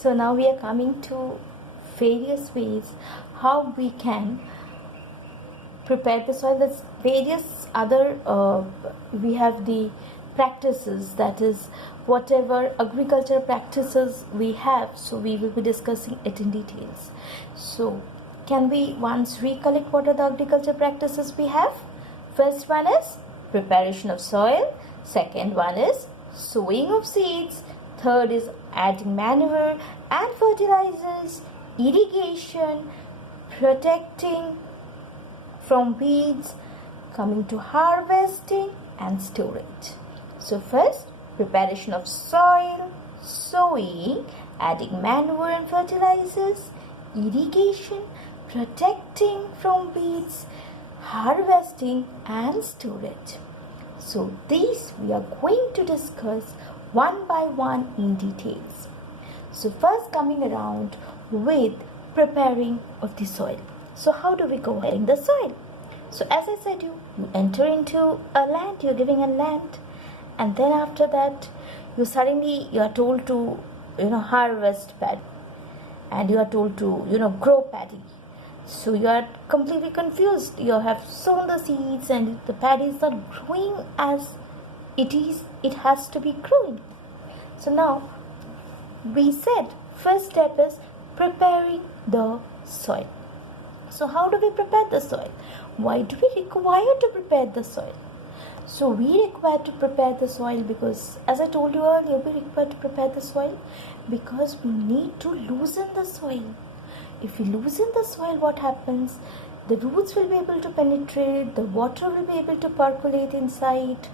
So now we are coming to various ways how we can prepare the soil. There's various other we have the practices, that is whatever agricultural practices we have, so we will be discussing it in details. So can we once recollect what are the agricultural practices we have? First one is preparation of soil, second one is sowing of seeds, third is adding manure and fertilizers, irrigation, protecting from weeds, coming to harvesting and storage. So first, preparation of soil, sowing, adding manure and fertilizers, irrigation, protecting from weeds, harvesting and storage. So these we are going to discuss one by one in details. So first, coming around with preparing of the soil. So how do we go ahead in the soil? So as I said, you enter into a land, you're living in land, and then after that you are told to harvest paddy, and you are told to grow paddy. So you are completely confused. You have sown the seeds and the paddy is not growing as it has to be growing. So now we said first step is preparing the soil. So how do we prepare the soil? Why do we require to prepare the soil? So we require to prepare the soil because, as I told you earlier, we require to prepare the soil because we need to loosen the soil. If we loosen the soil, what happens? The roots will be able to penetrate, the water will be able to percolate inside.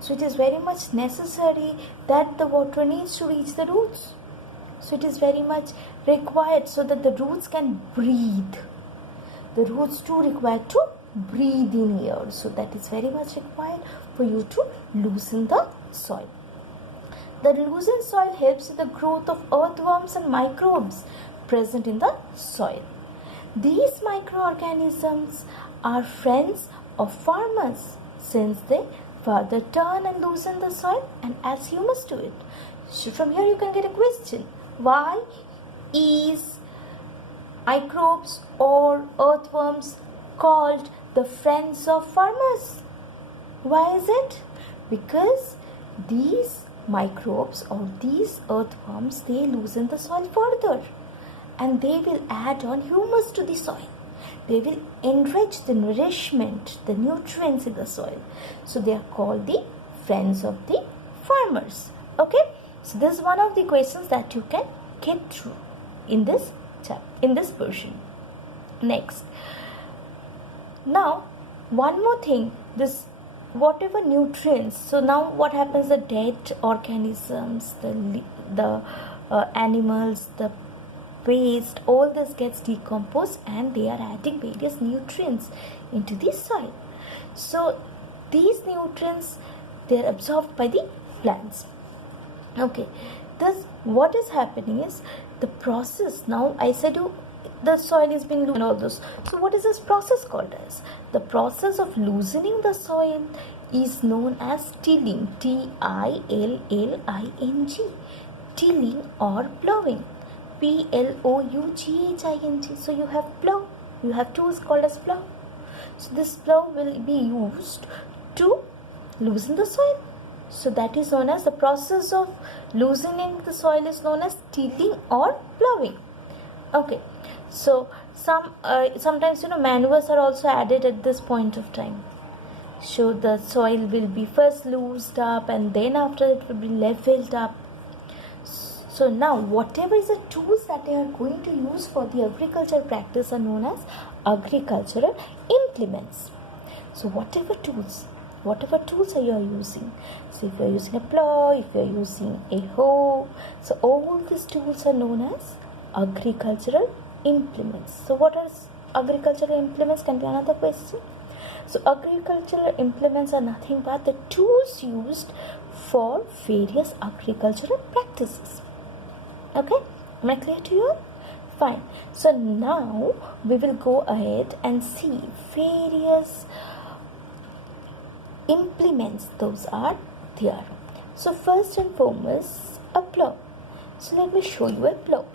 So it is very much necessary that the water needs to reach the roots. So it is very much required so that the roots can breathe. The roots too require to breathe in air. So that is very much required for you to loosen the soil. The loosened soil helps in the growth of earthworms and microbes present in the soil. These microorganisms are friends of farmers since they further turn and loosen the soil and add humus to it. So from here you can get a question. Why is microbes or earthworms called the friends of farmers? Why is it? Because these microbes or these earthworms, they loosen the soil further and they will add on humus to the soil. They will enrich the nourishment, the nutrients in the soil. So they are called the friends of the farmers. Okay? So this is one of the questions that you can get through in this portion. Next. Now, one more thing. This whatever nutrients. So now what happens? The dead organisms, the animals, the waste, all this gets decomposed and they are adding various nutrients into the soil. So these nutrients, they are absorbed by the plants. Okay, thus what is happening is the process. Now I said you the soil is being loosened and all this. So what is this process called as? The process of loosening the soil is known as tilling. Tilling. Tilling or plowing. Plouging. So you have plow. You have tools called as plow. So this plow will be used to loosen the soil. So that is known as the process of loosening the soil is known as tilling or plowing. Okay. So sometimes manures are also added at this point of time. So the soil will be first loosed up and then after it will be leveled up. So now whatever is the tools that they are going to use for the agricultural practice are known as agricultural implements. So whatever tools are you using. So if you are using a plow, if you are using a hoe, so all these tools are known as agricultural implements. So what are agricultural implements can be another question. So agricultural implements are nothing but the tools used for various agricultural practices. Okay, am I clear to you? Fine. So now we will go ahead and see various implements. Those are there. So first and foremost, a plow. So let me show you a plow.